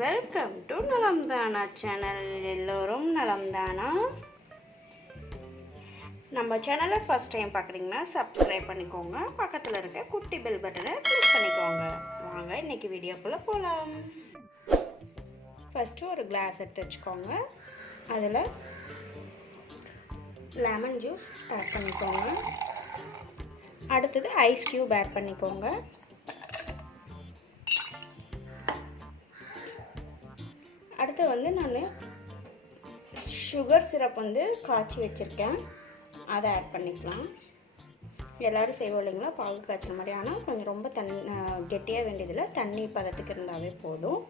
Welcome to நலம்தானா channel. எல்லோரும் நலம்தானா? நம்ம சேனலை ஃபஸ்ட் டைம் பார்க்குறீங்கன்னா சப்ஸ்கிரைப் பண்ணிக்கோங்க. பக்கத்தில் இருக்க குட்டி பெல் பட்டனை கிளிக் பண்ணிக்கோங்க. வாங்க இன்றைக்கி வீடியோக்குள்ளே போகலாம். ஃபஸ்ட்டு ஒரு கிளாஸ் எடுத்து வச்சுக்கோங்க. அதில் லெமன் ஜூஸ் ஆட் பண்ணிக்கோங்க. அடுத்தது ஐஸ் க்யூப் ஆட் பண்ணிக்கோங்க. அடுத்து நான் சுகர் சிரப் காய்ச்சி வச்சுருக்கேன், அதை ஆட் பண்ணிக்கலாம். எல்லோரும் செய்வோம் இல்லைங்களா, பாகு காய்ச்சல் மாதிரி. ஆனால் கொஞ்சம் ரொம்ப கெட்டியாக வேண்டியதில்லை, தண்ணி பதத்துக்கு இருந்தாவே போதும்.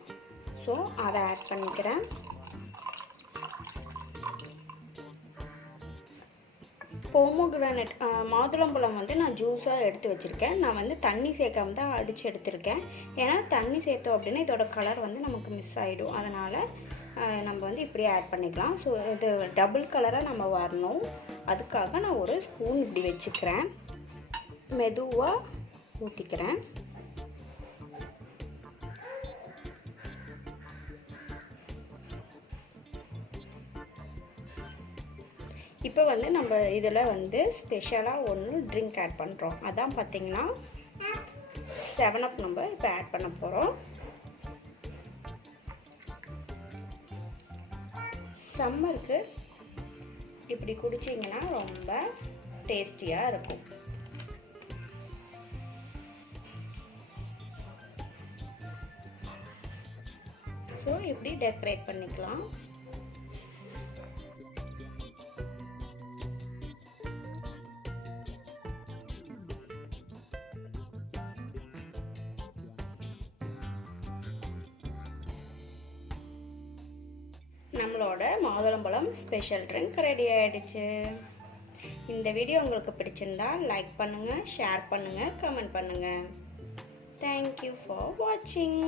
ஸோ அதை ஆட் பண்ணிக்கிறேன். போமோகிரானட் மாதுளம்பழம் நான் ஜூஸாக எடுத்து வச்சுருக்கேன். நான் தண்ணி சேர்க்காம தான் அடித்து எடுத்திருக்கேன். ஏன்னா தண்ணி சேர்த்தோம் அப்படின்னா இதோட கலர் நமக்கு மிஸ் ஆகிடும். அதனால் நம்ம இப்படியே ஆட் பண்ணிக்கலாம். ஸோ இது டபுள் கலராக நம்ம வரணும். அதுக்காக நான் ஒரு ஸ்பூன் இப்படி வச்சுக்கிறேன். மெதுவாக ஊற்றிக்கிறேன். இப்போ நம்ம இதில் ஸ்பெஷலாக ஒன்று ட்ரிங்க் ஆட் பண்ணுறோம். அதான் பார்த்திங்கன்னா 7 அப் நம்ம இப்போ ஆட் பண்ண போகிறோம். சம்மருக்கு இப்படி குடிச்சிங்கன்னா ரொம்ப டேஸ்டியாக இருக்கும். ஸோ இப்படி டெக்கரேட் பண்ணிக்கலாம். நம்மளோட மாதுளம்பழம் ஸ்பெஷல் ட்ரிங்க் ரெடி ஆகிடுச்சு. இந்த வீடியோ உங்களுக்கு பிடிச்சிருந்தா லைக் பண்ணுங்கள், ஷேர் பண்ணுங்கள், கமெண்ட் பண்ணுங்கள். தேங்க்யூ ஃபார் வாட்சிங்.